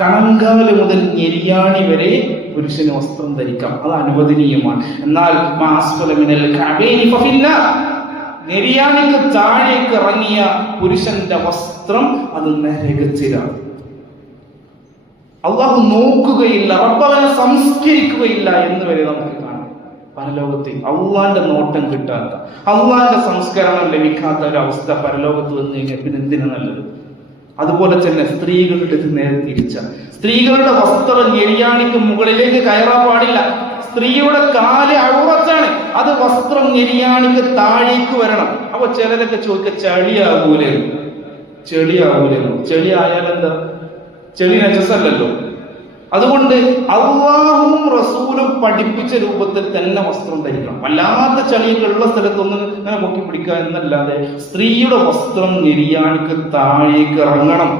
കണങ്കാല് മുതൽ ഞെരിയാണി വരെ പുരുഷന് വസ്ത്രം ധരിക്കാം, അത് അനുവദനീയമാണ്. എന്നാൽ നെരിയാണിക്ക് താഴേക്ക് ഇറങ്ങിയ പുരുഷന്റെ വസ്ത്രം അത് നരകത്തിലാണ്. അള്ളാഹു നോക്കുകയില്ല, റബ്ബവനെ സംസ്കരിക്കുകയില്ല എന്ന് വരെ നമുക്ക് കാണാം. പരലോകത്തിൽ അള്ളാന്റെ നോട്ടം കിട്ടാത്ത, അള്ളാന്റെ സംസ്കരണം ലഭിക്കാത്ത ഒരു അവസ്ഥ പരലോകത്ത് വന്നു കഴിഞ്ഞാൽ പിന്നെ എന്തിനാ നല്ലത്? അതുപോലെ തന്നെ സ്ത്രീകളുടെ നേരെ തിരിച്ച, സ്ത്രീകളുടെ വസ്ത്രം ഞെരിയാണിക്ക് മുകളിലേക്ക് കയറാൻ പാടില്ല. സ്ത്രീയുടെ കാല് ഔറത്താണ്, അത് വസ്ത്രം ഞെരിയാണിക്ക് താഴേക്ക് വരണം. അപ്പൊ ചിലരൊക്കെ ചോദിക്കുക, ചെളിയാവൂലെന്നോ? ചെളി ആയാലെന്താ? ചെളി നജസല്ലല്ലോ. അതുകൊണ്ട് അല്ലാഹുവും റസൂലും പഠിപ്പിച്ച രൂപത്തിൽ തന്നെ വസ്ത്രം ധരിക്കണം. വല്ലാത്ത ചളിയൊക്കെ ഉള്ള സ്ഥലത്തൊന്നും ഇങ്ങനെ പൊക്കി പിടിക്കുക എന്നല്ലാതെ സ്ത്രീയുടെ വസ്ത്രം ഞെരിയാണിക്ക് താഴേക്ക് ഇറങ്ങണം,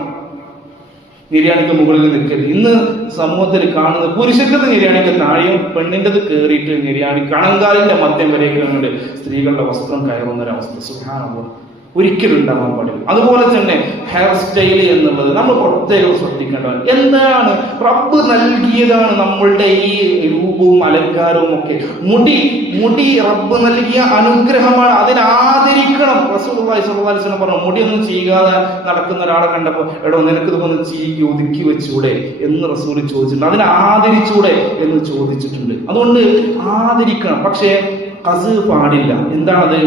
ഞെരിയാണിക്ക് മുകളിൽ നിൽക്കരുത്. ഇന്ന് സമൂഹത്തിൽ കാണുന്നത് പുരുഷന്റെ ഞെരിയാണിക്ക് താഴെയും പെണ്ണിൻ്റെത് കയറിയിട്ട് ഞെരിയാണി കണങ്കാലിന്റെ മധ്യം വരെയൊക്കെ സ്ത്രീകളുടെ വസ്ത്രം കയറുന്നൊരവസ്ഥ സുബ്ഹാനല്ലാഹ് ഒരിക്കലും ഉണ്ടാവാൻ പാടില്ല. അതുപോലെ തന്നെ ഹെയർ സ്റ്റൈല് എന്നുള്ളത് നമ്മൾ പ്രത്യേകം ശ്രദ്ധിക്കേണ്ടതാണ്. എന്താണ് റബ്ബ് നൽകിയതാണ് നമ്മളുടെ ഈ രൂപവും അലങ്കാരവും ഒക്കെ. മുടി റബ്ബ് നൽകിയ അനുഗ്രഹമാണ്, അതിനെ ആദരിക്കണം. റസൂലുള്ളാഹി സ്വല്ലല്ലാഹു അലൈഹി വസല്ലം പറഞ്ഞു, മുടിയൊന്നും ചെയ്യാതെ നടക്കുന്ന ഒരാളെ കണ്ടപ്പോൾ എടോ നിനക്കിതൊന്ന് ചീകി ഒതുക്കി വെച്ചൂടെ എന്ന് റസൂൽ ചോദിച്ചിട്ടുണ്ട്. അതിനെ ആദരിച്ചൂടെ എന്ന് ചോദിച്ചിട്ടുണ്ട്. അതുകൊണ്ട് ആദരിക്കണം, പക്ഷേ കസ് പാടില്ല. എന്താണത്?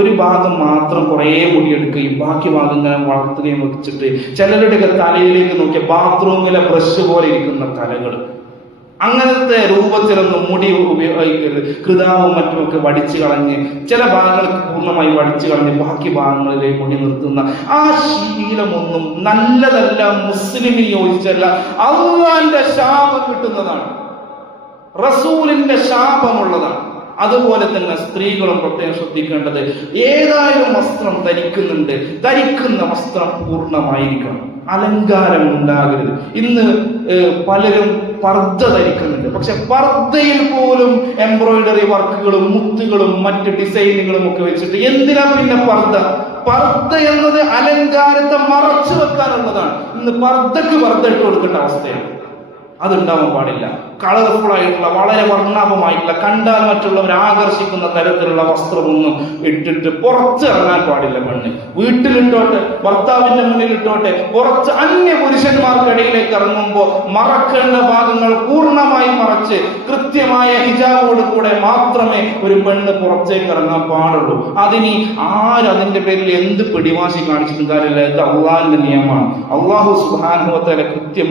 ഒരു ഭാഗം മാത്രം കുറേ മുടിയെടുക്കുകയും ബാക്കി ഭാഗം ഇങ്ങനെ വളർത്തുകയും വെച്ചിട്ട് ചിലരുടെയൊക്കെ തലയിലേക്ക് നോക്കിയ ബാത്റൂമിലെ ബ്രഷ് പോലെ ഇരിക്കുന്ന തലകൾ, അങ്ങനത്തെ രൂപത്തിലൊന്നും മുടി ഉപയോഗിക്കരുത്. കൃതാവും മറ്റുമൊക്കെ വടിച്ചു കളഞ്ഞ് ചില ഭാഗങ്ങൾ പൂർണ്ണമായി വടിച്ചു കളഞ്ഞ് ബാക്കി ഭാഗങ്ങളിലേക്ക് മുടി നിർത്തുന്ന ആ ശീലമൊന്നും നല്ലതല്ല, മുസ്ലിമിന് യോജിച്ചല്ല. അള്ളാന്റെ ശാപം കിട്ടുന്നതാണ്, റസൂലിന്റെ ശാപമുള്ളതാണ്. അതുപോലെ തന്നെ സ്ത്രീകളും പ്രത്യേകം ശ്രദ്ധിക്കേണ്ടത്, ഏതായാലും വസ്ത്രം ധരിക്കുന്നുണ്ട്, ധരിക്കുന്ന വസ്ത്രം പൂർണ്ണമായിരിക്കണം, അലങ്കാരം ഉണ്ടാകരുത്. ഇന്ന് പലരും പർദ്ദ ധരിക്കുന്നുണ്ട്, പക്ഷെ പർദ്ദയിൽ പോലും എംബ്രോയിഡറി വർക്കുകളും മുത്തുകളും മറ്റ് ഡിസൈനുകളും ഒക്കെ വെച്ചിട്ട് എന്തിനാ പിന്നെ പർദ്ദ എന്നത് അലങ്കാരത്തെ മറച്ചു വെക്കാനുള്ളതാണ്. ഇന്ന് പർദ്ദക്ക് പർദ്ദ ഇട്ട് കൊടുക്കേണ്ട അവസ്ഥയാണ്. അതുണ്ടാവാൻ പാടില്ല. കളർഫുൾ ആയിട്ടുള്ള, വളരെ വർണ്ണാഭമായിട്ടുള്ള, കണ്ടാൽ മറ്റുള്ളവരെ ആകർഷിക്കുന്ന തരത്തിലുള്ള വസ്ത്രമൊന്നും ഇട്ടിട്ട് പുറത്ത് ഇറങ്ങാൻ പാടില്ല. പെണ്ണ് വീട്ടിലിട്ടോട്ടെ, ഭർത്താവിന്റെ മുന്നിലിട്ടോട്ടെ, പുറത്ത് അന്യ പുരുഷന്മാർക്കിടയിലേക്ക് ഇറങ്ങുമ്പോൾ മറക്കേണ്ട ഭാഗങ്ങൾ പൂർണ്ണമായി മറച്ച് കൃത്യമായ ഹിജാബോട് കൂടെ മാത്രമേ ഒരു പെണ്ണ് പുറത്തേക്ക് ഇറങ്ങാൻ പാടുള്ളൂ. അതിന് അതിന്റെ പേരിൽ എന്ത് പിടിവാശി കാണിച്ചിട്ടും കാര്യമില്ല. ഇത് അള്ളാഹിന്റെ നിയമമാണ്. അള്ളാഹു സുബ്ഹാനഹു വ തആല കൃത്യം